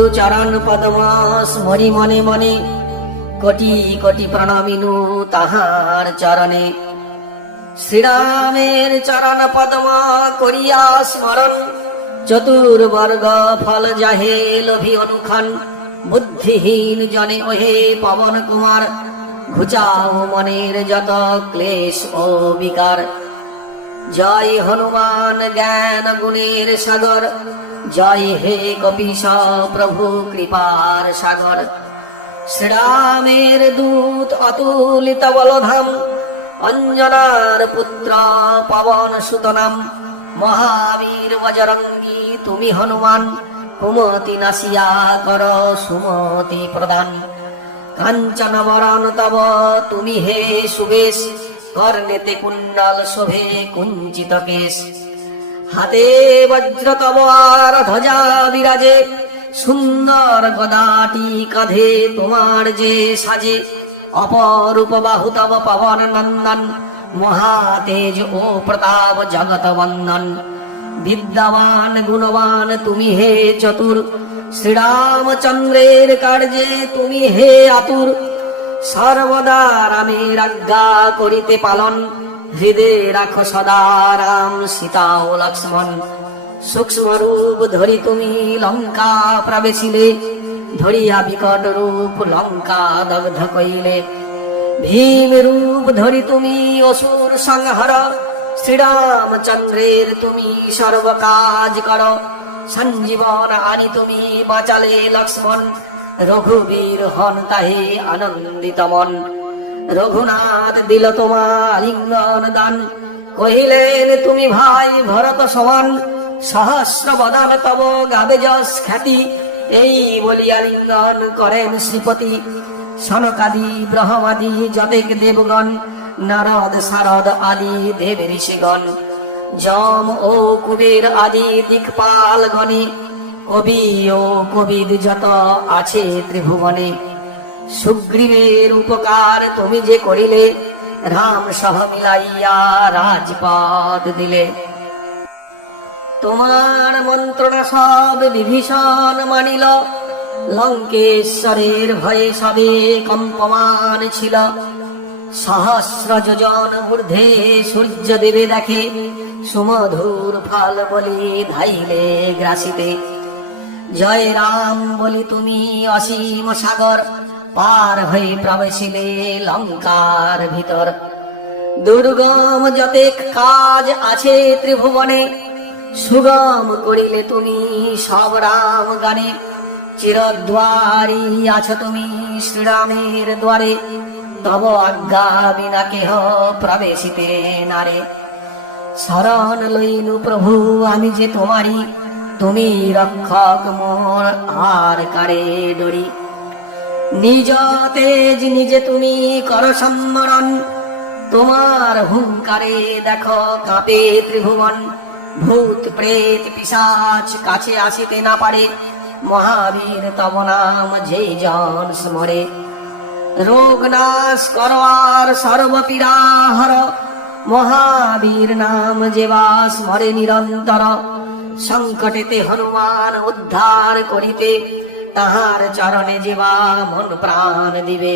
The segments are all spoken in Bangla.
গুরু চরণ মরি মনে মনে কোটি কোটি প্রণমিনু তাহার চরণে শ্রীরামের চরণ পদ্ম করিয়া স্মরণ চতুর্বর্গ ফল যাহে লভি অনুখান বুদ্ধিহীন জনে ওহে পবন কুমার ঘুচাও মনের যত ক্লেশ ও বিকার জয় হনুমান জ্ঞান গুণের সাগর জয় হে কপিস প্রভু কৃপার সাগর শ্রীরামের দূত অতুলিত বলধাম অঞ্জনার পুত্র পবন সুতনাম মহাবীর বজরঙ্গী তুমি হনুমান কুমতি নাসিয়া কর সুমতি প্রদান কাঞ্চন বরণ তব তুমি হে সুবেশ কর্ণেতে কুণ্ডল শোভে কুঞ্চিত কেশ হাতে বজ্রতম আর ধ্বজা বিরাজে সুন্দর গদাটি কাঁধে তোমার যে সাজে অপরূপ বাহুতব পবন নন্দন মহাতেজ ও প্রতাপ জগত বন্দন বিদ্যমান গুণবান তুমি হে চতুর শ্রীরামচন্দ্রের কার্যে তুমি হে আতুর সর্বদা রামের আজ্ঞা করিতে পালন হৃদে রাখো সদারাম সীতা ও লক্ষ্মণ সূক্ষ্ম রূপ ধরি তুমি লঙ্কা প্রবেশিলে ধরিয়া বিকট রূপ লঙ্কা দগ্ধ কইলে ভীম রূপ ধরি তুমি অসুর সংহর শ্রীরামচন্দ্রের তুমি সর্বকাজ কর সঞ্জীবন আনি তুমি বাঁচালে লক্ষ্মণ রঘুবীর হন তাহে আনন্দিত মন রঘুনাথ দিল তোমার ইঙ্গন দান কহিলেন তুমি ভাই ভরত সমান সহস্র বদান তব গাবে যশ খ্যাতি এই বলিয়া লিঙ্গন করেন শ্রীপতি সনকাদি ব্রহ্মাদি যদেক দেবগণ নারদ শারদ আদি দেব ঋষিগণ যম ও কুবের আদি দিকপাল গণে কবি ও কবিদ যত আছে ত্রিভুবনে সুগ্রীবের উপকার তুমি যে করিলে রাম সহ মিলাইয়া রাজপদ দিলে তোমার মন্ত্রণা সব বিভীষণ মানিল লঙ্কেশ্বরের ভয়ে সবে কম্পমান ছিল সহস্র যোজন ঊর্ধ্বে সূর্য দেবে দেখে সুমধুর ফল বলি ধাইলে গ্রাসিতে জয় রাম বলি তুমি অসীম সাগর পার হয়ে প্রবেশিলে লঙ্কার ভিতর দুর্গম যতে কাজ আছে ত্রিভুবনে সুগম করিলে তুমি সব রাম গানে চিরদ্বারি আছো তুমি শ্রীরামের দ্বারে তব আজ্ঞা বিনা কেহ প্রবেশিতে নারে শরণ লইনু প্রভু আমি যে তোমারি তুমি রক্ষক মোর আর কারে ডরি নিজ তেজ নিজে তুমি কর সম্মরণ তোমার হুঙ্কারে দেখো কাপে ত্রিভুবন ভূত প্রেত পিসাচ কাছে আসিতে না পারে মহাবীর তব নাম যে জন স্মরে রোগ নাশ কর আর মহাবীর নাম যে বা স্মরে নিরন্তর সংকটেতে হনুমান উদ্ধার করিতে তাহার চরণে জীবা মন প্রাণ দিবে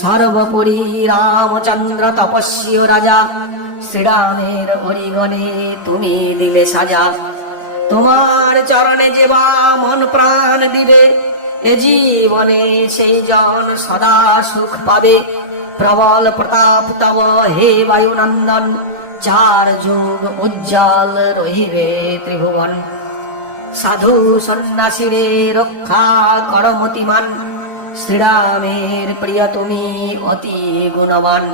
সর্বোপরি রামচন্দ্র তপস্বী রাজা শ্রীরামের হরিগণে তুমি দিলে সাজা তোমার চরণে যেবা মন প্রাণ দিবে এ জীবনে সেই জন সদা সুখ পাবে প্রবল প্রতাপ তব হে বায়ুনন্দন চার যুগ উজ্জ্বল রহিবে ত্রিভুবন সাধু সন্ন্যাসীরে রক্ষা করমতিমান শ্রীরামের প্রিয় তুমি অতি গুণবান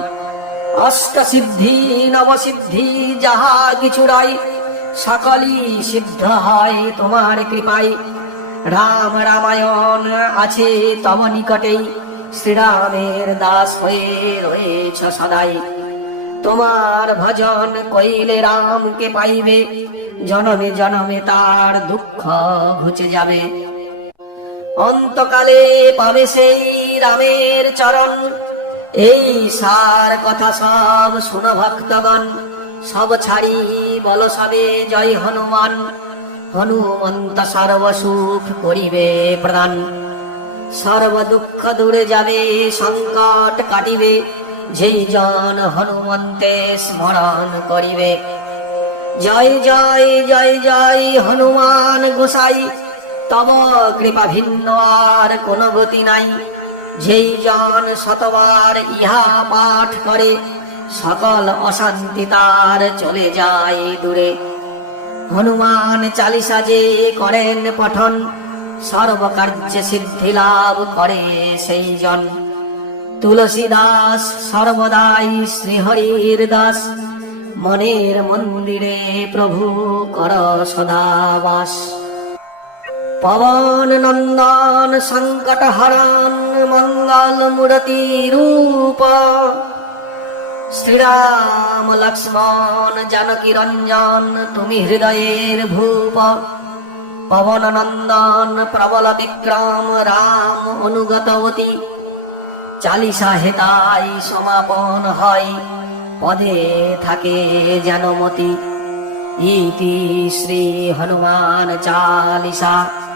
অষ্ট সিদ্ধি নবসিদ্ধি যাহা কিছু রাই সকলই সিদ্ধ হয় তোমার কৃপায় রাম রামায়ণ আছে তব নিকটেই শ্রীরামের দাস হয়ে রয়েছ সদাই তোমার ভজন কইলে রামকে পাইবে জনমে জনমে তার দুঃখ ঘুচে যাবে অন্তকালে পাবে সেই রামের চরণ এই সার কথা সব শুন ভক্তগণ সব ছাড়ি বল সবে জয় হনুমান হনুমন্ত সর্বসুখ করিবে প্রদান সর্ব দুঃখ দূরে যাবে সংকট কাটিবে যেই জন হনুমন্তে স্মরণ করিবে জয় জয় জয় জয় হনুমান গোসাই তব কৃপা ভিন্ন আর কোন গতি নাই যেই জন শতবার ইহা পাঠ করে সকল অশান্তি তার চলে যায় দূরে হনুমান চালিসা যে করেন পঠন সর্বকার্যে সিদ্ধি লাভ করে সেই জন তুলসী দাস সর্বদাই শ্রীহরির দাস মনের মন্দিরে প্রভু কর সদাবাস পবন নন্দন সংকট হরণ মঙ্গল মূরতি রূপ শ্রীরাম লক্ষ্মণ জানকী রঞ্জন তুমি হৃদয়ের ভূপ পবন নন্দন প্রবল বিক্রম রাম অনুগতবতী চালিসা হেতাই সমাপন হয় পদে থাকে যেন মতি ইতি শ্রী হনুমান চালিসা